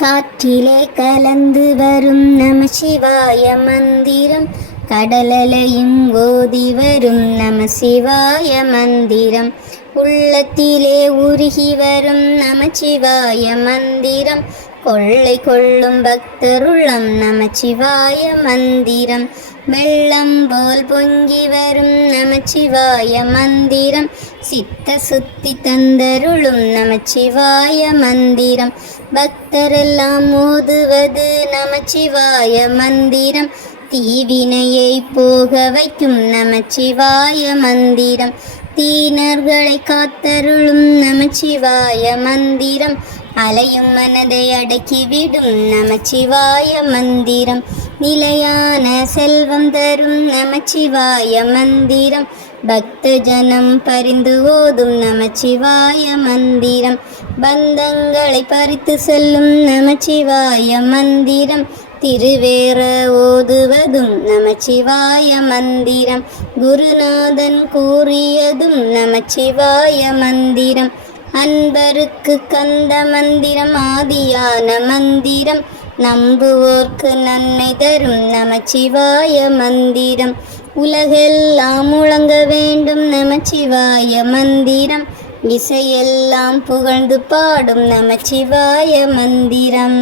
காற்றிலே கலந்து வரும் நமசிவாய மந்திரம், கடலலையும் ஓதி வரும் நமசிவாய மந்திரம், உள்ளத்திலே உருகி வரும் நமசிவாய மந்திரம், கொள்ளை கொள்ளும் பக்தருள்ளம் நமசிவாய மந்திரம், வெள்ளம் போல் பொங்கி வரும் நமசிவாய மந்திரம், சித்த சுத்தி தந்தருளும் நமசிவாய மந்திரம், பக்தரெல்லாம் ஓதுவது நமசிவாய மந்திரம், தீவினையை போக வைக்கும் நமசிவாய மந்திரம், தீனர்களை காத்தருளும் நமசிவாய மந்திரம், அலையும் மனதை அடக்கிவிடும் நமசிவாய மந்திரம், நிலையான செல்வம் தரும் நமசிவாய மந்திரம், பக்த ஜனம் பரிந்து ஓதும் நமசிவாய மந்திரம், பந்தங்களை பறித்து செல்லும் நமசிவாய மந்திரம், திருவேற ஓதுவதும் நமசிவாய மந்திரம், குருநாதன் கூறியதும் நமசிவாய மந்திரம், அன்பருக்கு கந்த மந்திரம் ஆதியான மந்திரம், நம்புவோர்க்கு நன்மை தரும் நமசிவாய மந்திரம், உலகெல்லாம் முழங்க வேண்டும் நமசிவாய மந்திரம், இசையெல்லாம் புகழ்ந்து பாடும் நமசிவாய மந்திரம்.